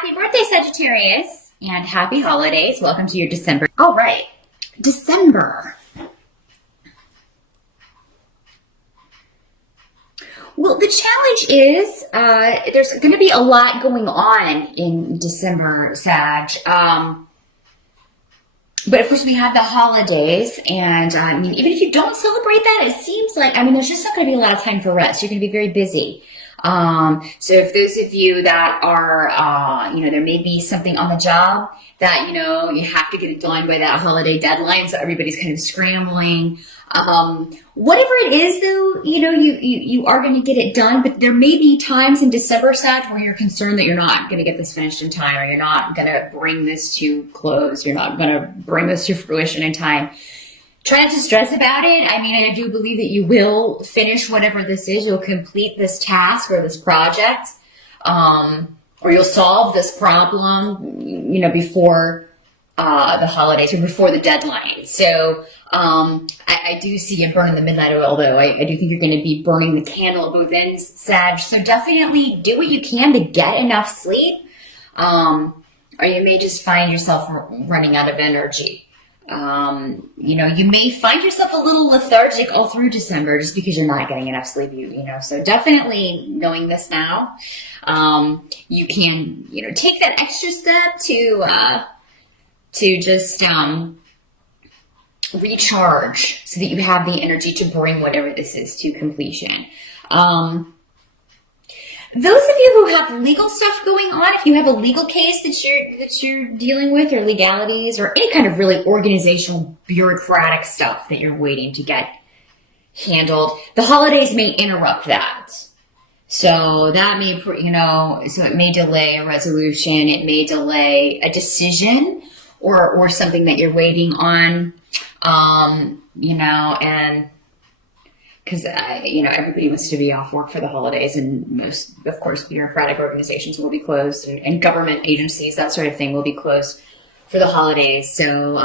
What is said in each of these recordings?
Happy birthday, Sagittarius, and happy holidays. Welcome to your December. All right, December. Well, the challenge is there's going to be a lot going on in December, Sag. But of course, we have the holidays, and I mean, even if you don't celebrate that, it seems like, I mean, there's just not going to be a lot of time for rest. You're going to be very busy. So if those of you that are, there may be something on the job that, you have to get it done by that holiday deadline. So everybody's kind of scrambling. Whatever it is though, you are going to get it done, but there may be times in December, Sag, where you're concerned that you're not going to get this finished in time, or you're not going to bring this to close. You're not going to bring this to fruition in time. Try not to stress about it. I mean, I do believe that you will finish whatever this is. You'll complete this task or this project, or you'll solve this problem, before the holidays or before the deadline. So I do see you burning the midnight oil, though. I do think you're going to be burning the candle at both ends, Sag. So definitely do what you can to get enough sleep, or you may just find yourself running out of energy. You may find yourself a little lethargic all through December just because you're not getting enough sleep, so definitely knowing this now, you can, take that extra step to just, recharge so that you have the energy to bring whatever this is to completion. Those of you who have legal stuff going on, if you have a legal case that you're dealing with, or legalities, or any kind of really organizational, bureaucratic stuff that you're waiting to get handled, the holidays may interrupt that. So that may, so it may delay a resolution, it may delay a decision, or something that you're waiting on, and because, everybody wants to be off work for the holidays, and most, of course, bureaucratic organizations will be closed, and government agencies, that sort of thing, will be closed for the holidays. So,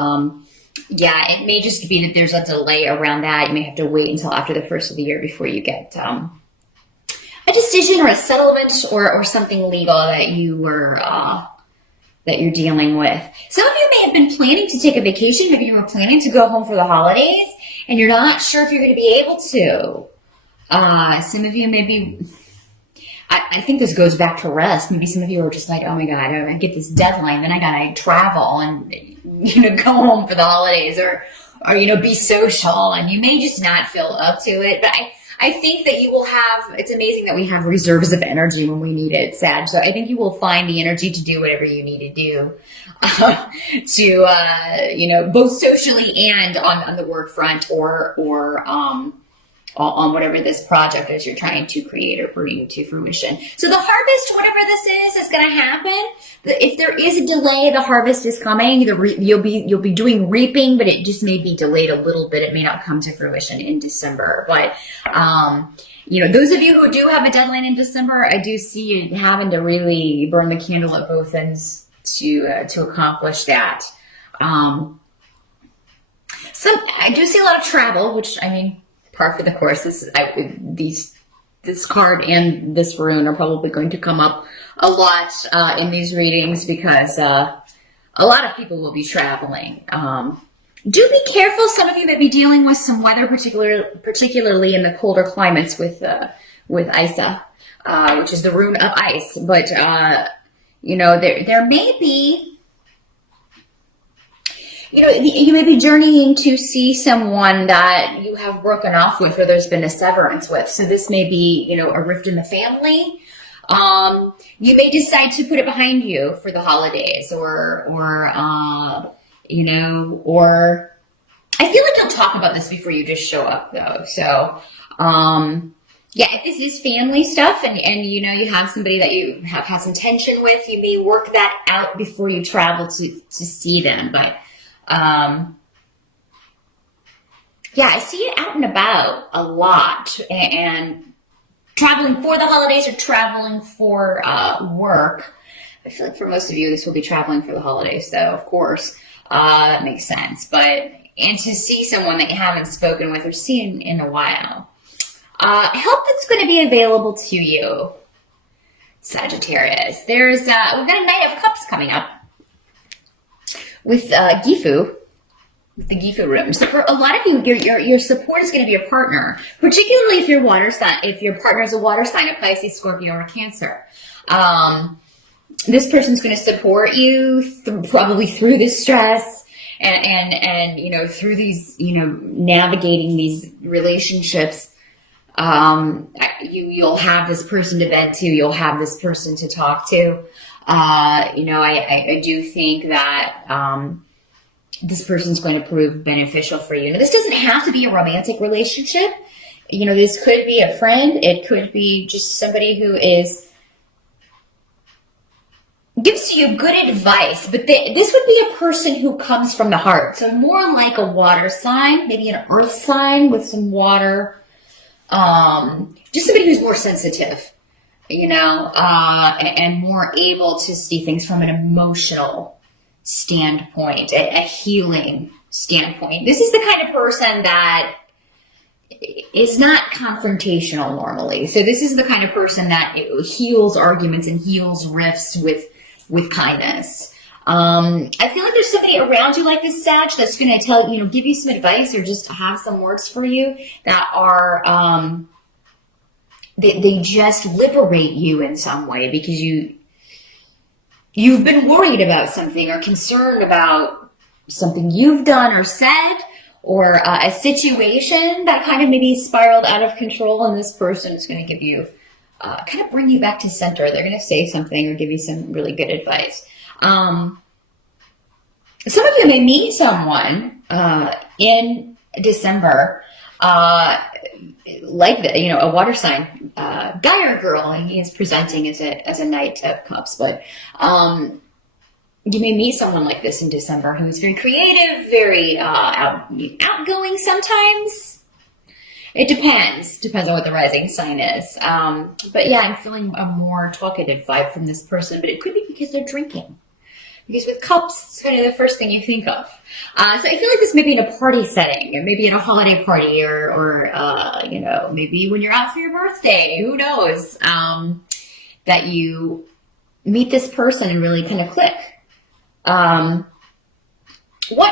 it may just be that there's a delay around that. You may have to wait until after the first of the year before you get a decision or a settlement or something legal that you're dealing with. Some of you may have been planning to take a vacation. Maybe you were planning to go home for the holidays, and you're not sure if you're going to be able to. Some of you maybe, I think this goes back to rest. Maybe some of you are just like, oh my God, I get this deadline, then I got to travel and, go home for the holidays, or be social, and you may just not feel up to it. But I think that you will have, it's amazing that we have reserves of energy when we need it, Sag. So I think you will find the energy to do whatever you need to do to, both socially and on the work front, or on whatever this project is you're trying to create or bring to fruition. So the harvest, whatever this is going to happen. If there is a delay, the harvest is coming. You'll be doing reaping, but it just may be delayed a little bit. It may not come to fruition in December. But those of you who do have a deadline in December, I do see you having to really burn the candle at both ends to accomplish that. I do see a lot of travel, which, I mean, par for the course. This card and this rune are probably going to come up a lot in these readings, because a lot of people will be traveling. Do be careful. Some of you may be dealing with some weather, particularly in the colder climates with Isa, which is the rune of ice. But there may be. You may be journeying to see someone that you have broken off with, or there's been a severance with. So this may be, a rift in the family. You may decide to put it behind you for the holidays, or I feel like you'll talk about this before you just show up, though. So, if this is family stuff, and you have somebody that you have had some tension with, you may work that out before you travel to see them. But I see it out and about a lot, and traveling for the holidays or traveling for work. I feel like for most of you, this will be traveling for the holidays, so of course, it makes sense. And to see someone that you haven't spoken with or seen in a while. Help that's going to be available to you. Sagittarius. We've got a Knight of Cups coming up with Gifu, with the Gifu room. So for a lot of you, your support is going to be a partner, particularly if your partner is a water sign of Pisces, Scorpio, or Cancer. This person's going to support you probably through this stress and through these, navigating these relationships. You'll have this person to vent to, you'll have this person to talk to. I do think that, this person's going to prove beneficial for you. Now, this doesn't have to be a romantic relationship. This could be a friend. It could be just somebody who gives you good advice, but this would be a person who comes from the heart. So more like a water sign, maybe an earth sign with some water. Just somebody who's more sensitive, and more able to see things from an emotional standpoint, a healing standpoint. This is the kind of person that is not confrontational normally. So this is the kind of person that heals arguments and heals rifts with kindness. I feel like there's somebody around you like this, Sag, that's going to give you some advice or just have some words for you that are, they just liberate you in some way because you've been worried about something or concerned about something you've done or said, or a situation that kind of maybe spiraled out of control, and this person is going to give you, kind of bring you back to center. They're going to say something or give you some really good advice. Some of you may meet someone in December, like a water sign, guy or girl, and he is presenting as a Knight of Cups. But you may meet someone like this in December who is very creative, very outgoing sometimes. It depends on what the rising sign is. But yeah, I'm feeling a more talkative vibe from this person, but it could be because they're drinking. Because with cups, it's kind of the first thing you think of. So I feel like this may be in a party setting, or maybe at a holiday party, or maybe when you're out for your birthday, who knows, that you meet this person and really kind of click. What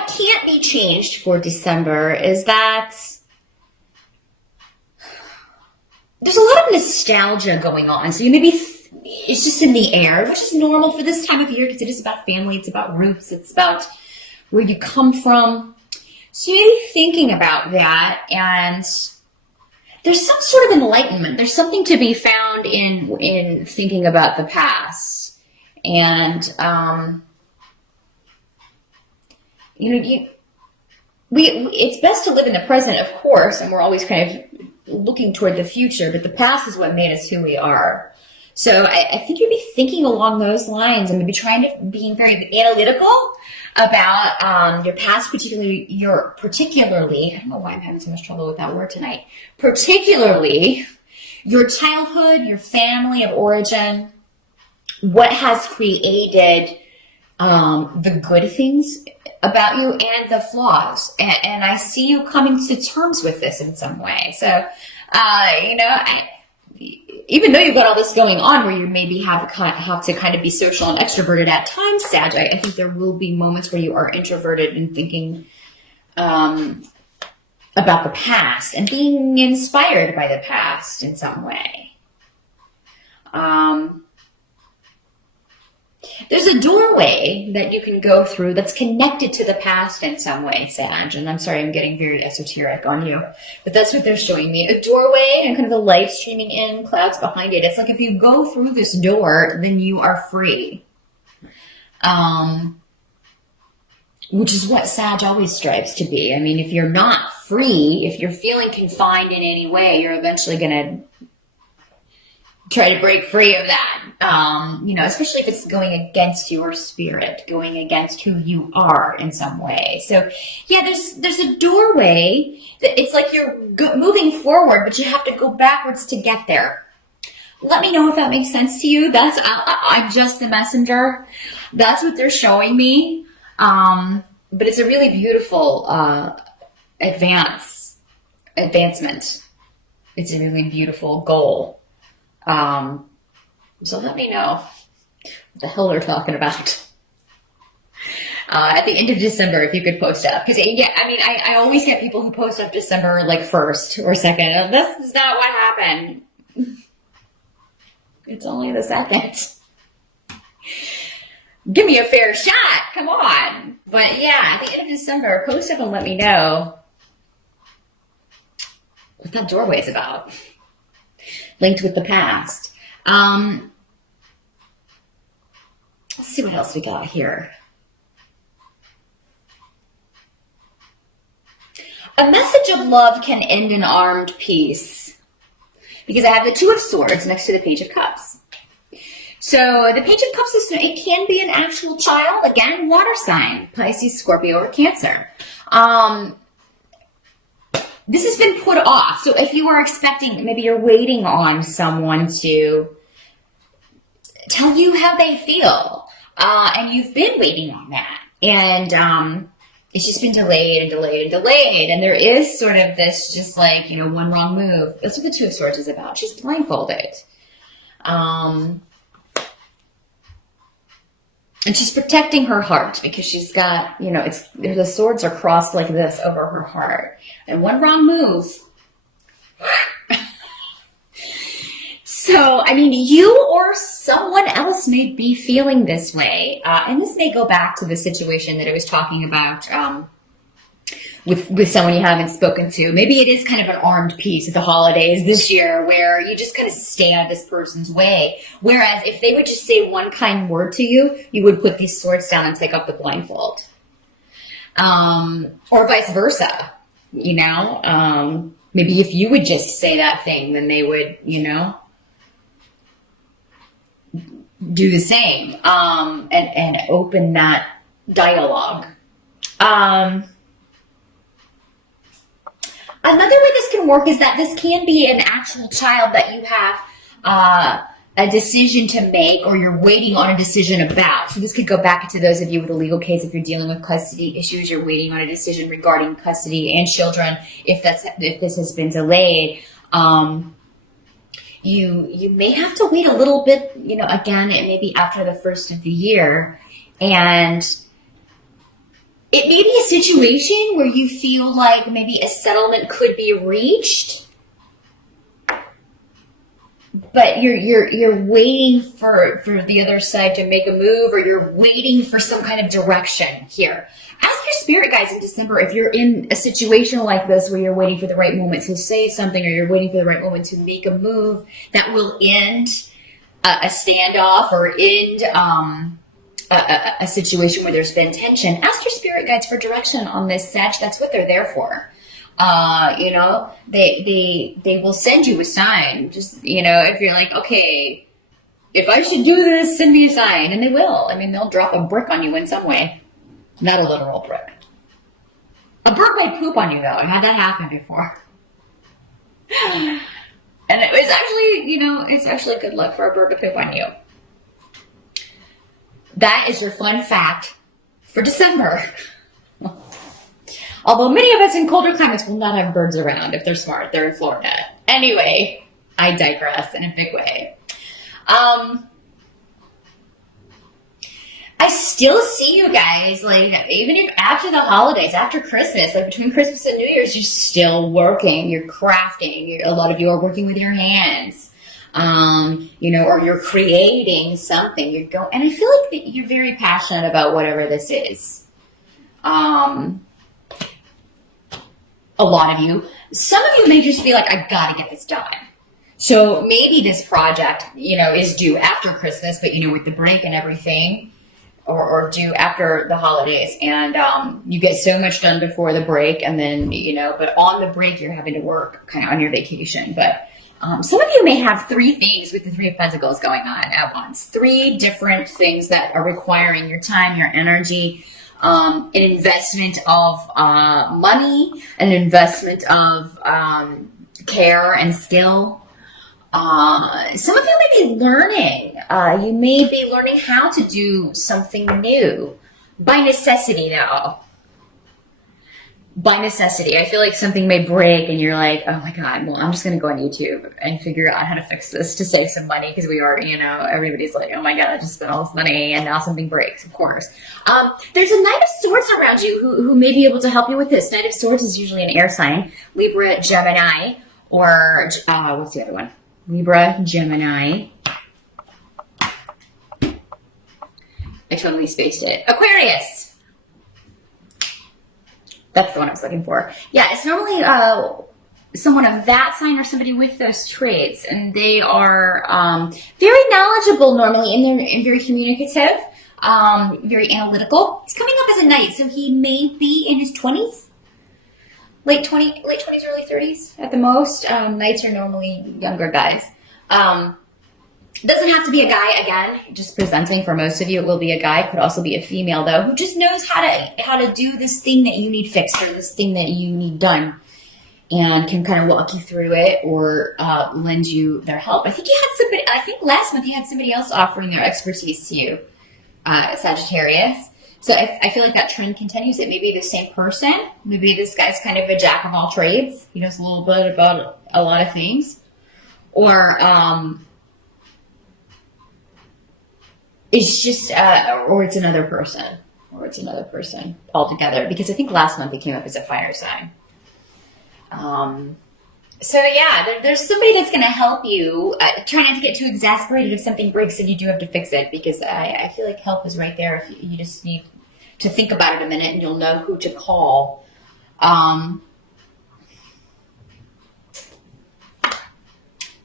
can't be changed for December is that there's a lot of nostalgia going on. So you maybe it's just in the air, which is normal for this time of year because it is about family, it's about roots, it's about where you come from. So you may be thinking about that, and there's some sort of enlightenment. There's something to be found in thinking about the past. And it's best to live in the present, of course, and we're always kind of looking toward the future, but the past is what made us who we are. So I think you'd be thinking along those lines and maybe being very analytical about your past, particularly, I don't know why I'm having so much trouble with that word tonight, particularly your childhood, your family of origin, what has created the good things about you and the flaws. And I see you coming to terms with this in some way. So, even though you've got all this going on where you maybe have to kind of be social and extroverted at times, Sag, I think there will be moments where you are introverted and thinking about the past and being inspired by the past in some way. There's a doorway that you can go through that's connected to the past in some way, Sag. And I'm sorry, I'm getting very esoteric on you, but that's what they're showing me. A doorway and kind of the light streaming in, clouds behind it. It's like if you go through this door, then you are free. Which is what Sag always strives to be. I mean, if you're not free, if you're feeling confined in any way, you're eventually going to try to break free of that. Especially if it's going against your spirit, going against who you are in some way. So yeah, there's a doorway that it's like you're moving forward, but you have to go backwards to get there. Let me know if that makes sense to you. I'm just the messenger. That's what they're showing me. But it's a really beautiful, advancement. It's a really beautiful goal. So let me know what the hell they're talking about. At the end of December, if you could post up. Because, yeah, I mean, I always get people who post up December, like, 1st or 2nd. This is not what happened. It's only the 2nd. Give me a fair shot. Come on. But, yeah, at the end of December, post up and let me know what that doorway is about. Linked with the past. Let's see what else we got here. A message of love can end in armed peace. Because I have the 2 of Swords next to the Page of Cups. So the Page of Cups, it can be an actual child. Again, water sign. Pisces, Scorpio, or Cancer. This has been put off. So if you are expecting, maybe you're waiting on someone to tell you how they feel. And you've been waiting on that. And it's just been delayed and delayed and delayed. And there is sort of this just like, you know, one wrong move. That's what the 2 of Swords is about. She's blindfolded. And she's protecting her heart because she's got, you know, the swords are crossed like this over her heart. And one wrong move. So, I mean, you or someone else may be feeling this way. And this may go back to the situation that I was talking about with someone you haven't spoken to. Maybe it is kind of an armed peace at the holidays this year where you just kind of stay out of this person's way. Whereas if they would just say one kind word to you, you would put these swords down and take off the blindfold. Or vice versa, you know. Maybe if you would just say that thing, then they would, you know, do the same, and open that dialogue. Another way this can work is that this can be an actual child that you have a decision to make, or you're waiting on a decision about. So this could go back to those of you with a legal case. If you're dealing with custody issues, you're waiting on a decision regarding custody and children. If this has been delayed, you may have to wait a little bit, you know, again, it may be after the 1st of the year. And it may be a situation where you feel like maybe a settlement could be reached, but you're waiting for the other side to make a move, or you're waiting for some kind of direction here. Ask your spirit guides in December if you're in a situation like this where you're waiting for the right moment to say something, or you're waiting for the right moment to make a move that will end a standoff or end a situation where there's been tension. Ask your spirit guides for direction on this, Sag. That's what they're there for. You know, they will send you a sign. Just, you know, if you're like, okay, if I should do this, send me a sign. And they will. I mean, they'll drop a brick on you in some way. Not a literal brick. A bird might poop on you, though. I've had that happen before. And it was actually, you know, it's actually good luck for a bird to poop on you. That is your fun fact for December. Although many of us in colder climates will not have birds around if they're smart. They're in Florida. Anyway, I digress in a big way. I still see you guys, like, even if after the holidays, after Christmas, like between Christmas and New Year's, you're still working, you're crafting. A lot of you are working with your hands, you know, or you're creating something. And I feel like that you're very passionate about whatever this is. A lot of you. Some of you may just be like, I gotta get this done. So maybe this project, you know, is due after Christmas, but, you know, with the break and everything, or due after the holidays, and you get so much done before the break, and then, you know, but on the break you're having to work kind of on your vacation. But some of you may have 3 things with the 3 of Pentacles going on at once. 3 different things that are requiring your time, your energy, an investment of money, an investment of care and skill. Some of you may be learning. You may be learning how to do something new by necessity now. by necessity. I feel like something may break and you're like, oh my God, well, I'm just going to go on YouTube and figure out how to fix this to save some money because we already, everybody's like, oh my God, I just spent all this money and now something breaks, of course. There's a Knight of Swords around you who may be able to help you with this. Knight of Swords is usually an air sign, Libra, Gemini, or what's the other one? Libra, Gemini. I totally spaced it. Aquarius. That's the one I was looking for. Yeah, it's normally someone of that sign or somebody with those traits, and they are very knowledgeable normally, and they're very communicative, very analytical. He's coming up as a knight, so he may be in his 20s, late 20s, early 30s at the most. Knights are normally younger guys. Doesn't have to be a guy, again, just presenting for most of you. It will be a guy, could also be a female though, who just knows how to do this thing that you need fixed or this thing that you need done, and can kind of walk you through it or lend you their help. I think last month you had somebody else offering their expertise to you, Sagittarius. So I feel like that trend continues. It may be the same person. Maybe this guy's kind of a jack of all trades. He knows a little bit about a lot of things. Or it's just, or it's another person. Or it's another person altogether. Because I think last month it came up as a fire sign. So yeah, there's somebody that's going to help you. Try not to get too exasperated if something breaks and you do have to fix it. Because I feel like help is right there. If you just need to think about it a minute and you'll know who to call.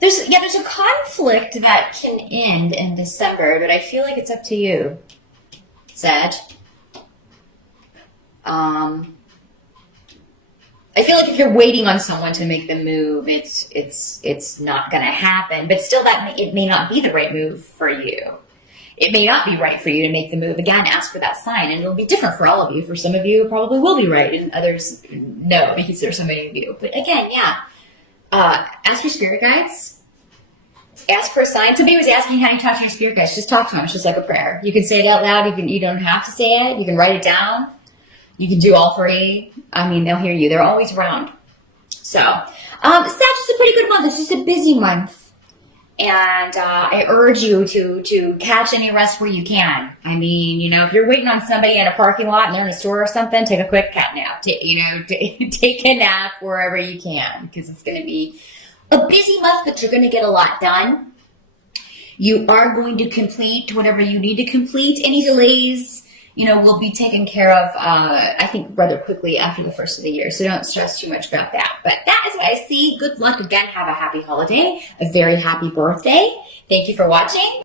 There's a conflict that can end in December, but I feel like it's up to you, Sag. I feel like if you're waiting on someone to make the move, it's not going to happen. But still, it may not be the right move for you. It may not be right for you to make the move. Again, ask for that sign, and it'll be different for all of you. For some of you, it probably will be right, and others, no, because there's so many of you. But again, yeah. Ask your spirit guides. Ask for a sign. Somebody was asking how you talk to your spirit guides. Just talk to them. It's just like a prayer. You can say it out loud. You don't have to say it. You can write it down. You can do all three. I mean, they'll hear you. They're always around. So, Sag is a pretty good month. It's just a busy month. And I urge you to catch any rest where you can. I mean, if you're waiting on somebody in a parking lot and they're in a store or something, take a quick cat nap. Take a nap wherever you can, because it's going to be a busy month, but you're going to get a lot done. You are going to complete whatever you need to complete. Any delays, will be taken care of, I think, rather quickly after the first of the year. So don't stress too much about that. But that is what I see. Good luck again. Have a happy holiday, a very happy birthday. Thank you for watching.